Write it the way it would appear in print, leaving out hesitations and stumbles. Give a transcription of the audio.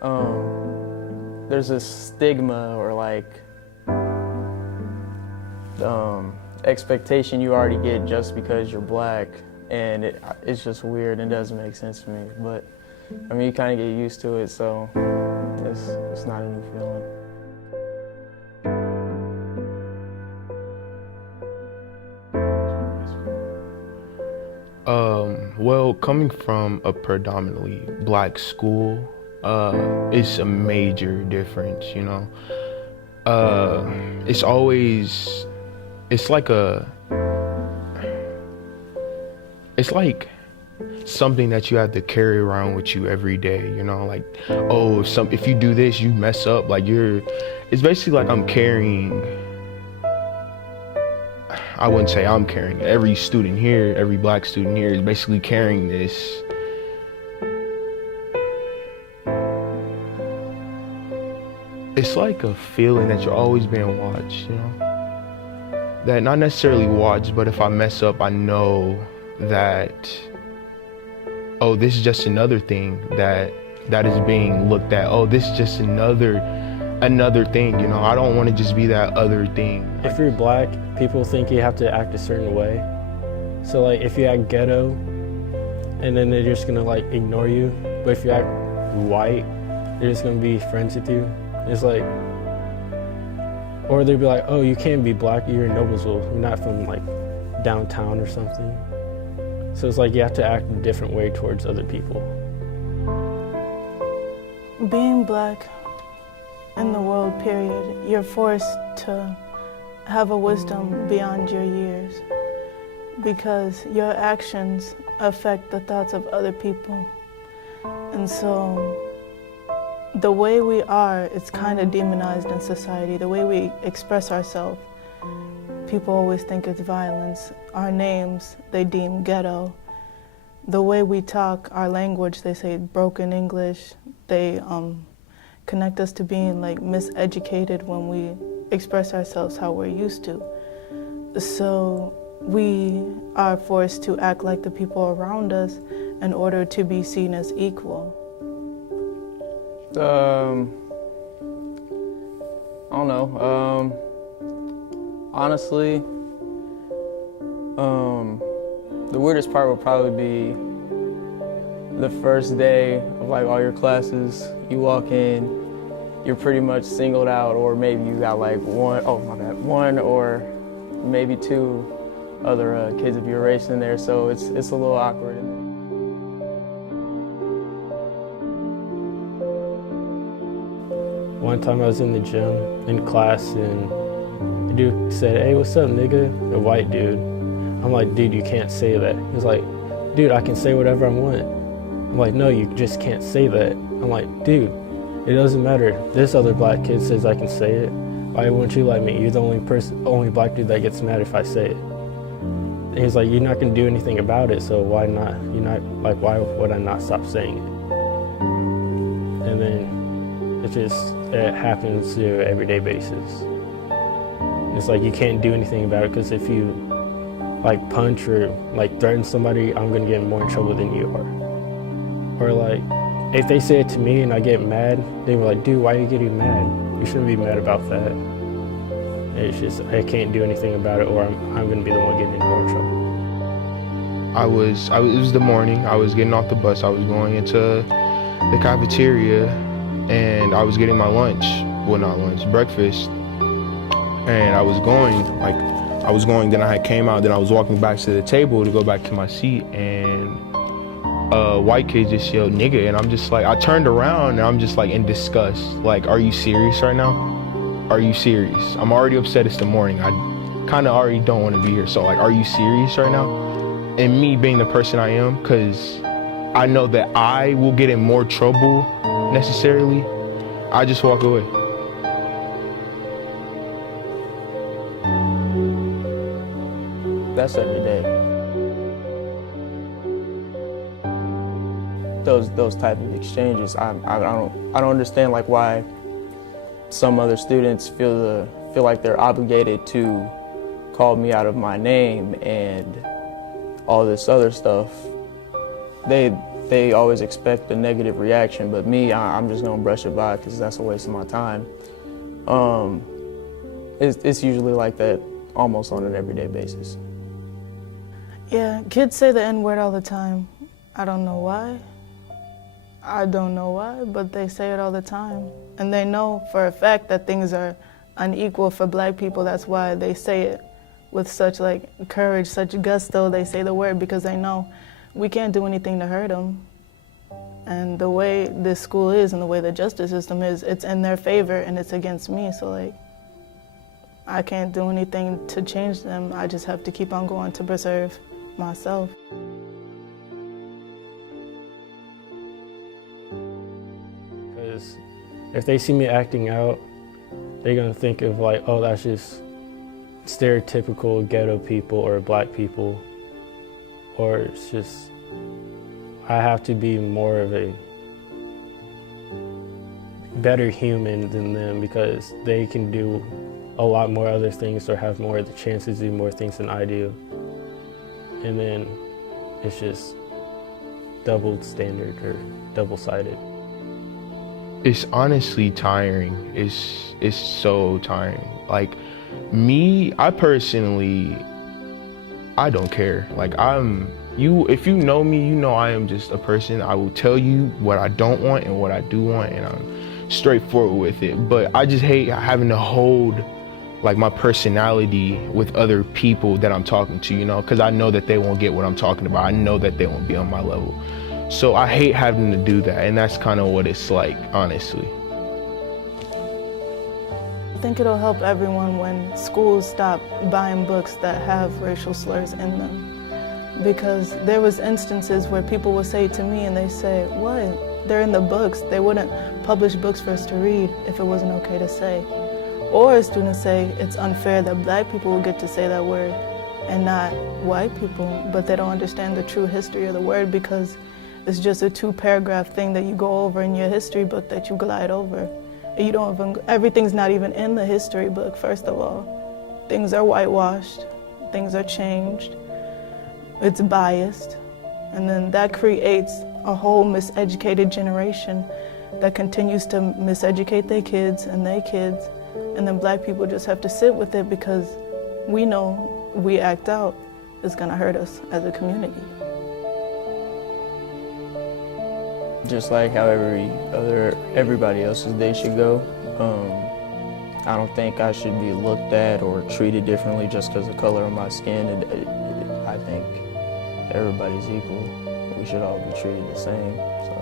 there's this stigma or like expectation you already get just because you're black, and it's just weird and doesn't make sense to me. But I mean, you kind of get used to it, so it's not a new feeling. Well, coming from a predominantly black school, it's a major difference, you know. It's always, it's like it's like something that you have to carry around with you every day, you know, like, oh, if you do this, you mess up, like it's basically like I'm carrying, I wouldn't say I'm carrying it. Every student here, every black student here is basically carrying this. It's like a feeling that you're always being watched, you know? That not necessarily watched, but if I mess up, I know that, oh, this is just another thing that is being looked at. Oh, this is just another thing, you know? I don't want to just be that other thing. If you're black, people think you have to act a certain way. So like if you act ghetto, and then they're just gonna like ignore you. But if you act white, they're just gonna be friends with you. It's like, or they'd be like, oh, you can't be black, you're in Noblesville, you're not from like downtown or something. So it's like you have to act a different way towards other people. Being black in the world, period, you're forced to have a wisdom beyond your years because your actions affect the thoughts of other people. And so the way we are, it's kind of demonized in society. The way we express ourselves, people always think it's violence. Our names, they deem ghetto. The way we talk, our language, they say broken English. They connect us to being like miseducated when we express ourselves how we're used to. So we are forced to act like the people around us in order to be seen as equal. I don't know. Honestly, the weirdest part would probably be the first day of like all your classes. You walk in, you're pretty much singled out, or maybe you got like one or maybe two other kids of your race in there, so it's a little awkward in there. One time I was in the gym in class and a dude said, hey, what's up, nigga? A white dude. I'm like, dude, you can't say that. He was like, dude, I can say whatever I want. I'm like, no, you just can't say that. I'm like, dude, it doesn't matter. This other black kid says I can say it. Why wouldn't you like me? You're the only black dude that gets mad if I say it. And he's like, you're not gonna do anything about it, so why not? Why would I not stop saying it? And then it happens to an everyday basis. It's like you can't do anything about it because if you like punch or like threaten somebody, I'm gonna get more in trouble than you are. Or like if they say it to me and I get mad, they were like, dude, why are you getting mad? You shouldn't be mad about that. It's just I can't do anything about it, or I'm gonna be the one getting in more trouble. It was the morning. I was getting off the bus. I was going into the cafeteria, and I was getting my lunch. Well, not lunch, breakfast. And I was going. Then I had came out. Then I was walking back to the table to go back to my seat, and a white kid just yelled "nigga," and I'm just like, I turned around and I'm just like in disgust. Like, are you serious right now? Are you serious? I'm already upset. It's the morning. I kind of already don't want to be here. So like, are you serious right now? And me being the person I am, because I know that I will get in more trouble necessarily, I just walk away. That's every day. Those type of exchanges, I don't understand like why some other students feel like they're obligated to call me out of my name and all this other stuff. They they always expect a negative reaction, but me, I'm just gonna brush it by because that's a waste of my time. It's usually like that almost on an everyday basis. Yeah, kids say the N-word all the time. I don't know why. I don't know why, but they say it all the time. And they know for a fact that things are unequal for black people. That's why they say it with such like courage, such gusto. They say the word because they know we can't do anything to hurt them. And the way this school is and the way the justice system is, it's in their favor and it's against me. So like, I can't do anything to change them. I just have to keep on going to preserve myself. Because if they see me acting out, they're gonna think of like, oh, that's just stereotypical ghetto people or black people. Or it's just, I have to be more of a better human than them because they can do a lot more other things or have more of the chances to do more things than I do. And then it's just double standard or double-sided. It's honestly tiring. It's so tiring. Like me, I personally, I don't care. Like if you know me, you know I am just a person. I will tell you what I don't want and what I do want, and I'm straightforward with it. But I just hate having to hold like my personality with other people that I'm talking to, you know, because I know that they won't get what I'm talking about. I know that they won't be on my level. So I hate having to do that, and that's kind of what it's like, honestly. I think it'll help everyone when schools stop buying books that have racial slurs in them. Because there was instances where people would say to me and they say, what? They're in the books. They wouldn't publish books for us to read if it wasn't okay to say. Or students say it's unfair that black people will get to say that word and not white people, but they don't understand the true history of the word because it's just a 2-paragraph thing that you go over in your history book that you glide over. You don't even, everything's not even in the history book, first of all. Things are whitewashed, things are changed, it's biased, and then that creates a whole miseducated generation that continues to miseducate their kids, and then black people just have to sit with it because we know we act out is gonna hurt us as a community. Just like how everybody else's day should go. I don't think I should be looked at or treated differently just because of the color of my skin. I think everybody's equal. We should all be treated the same. So.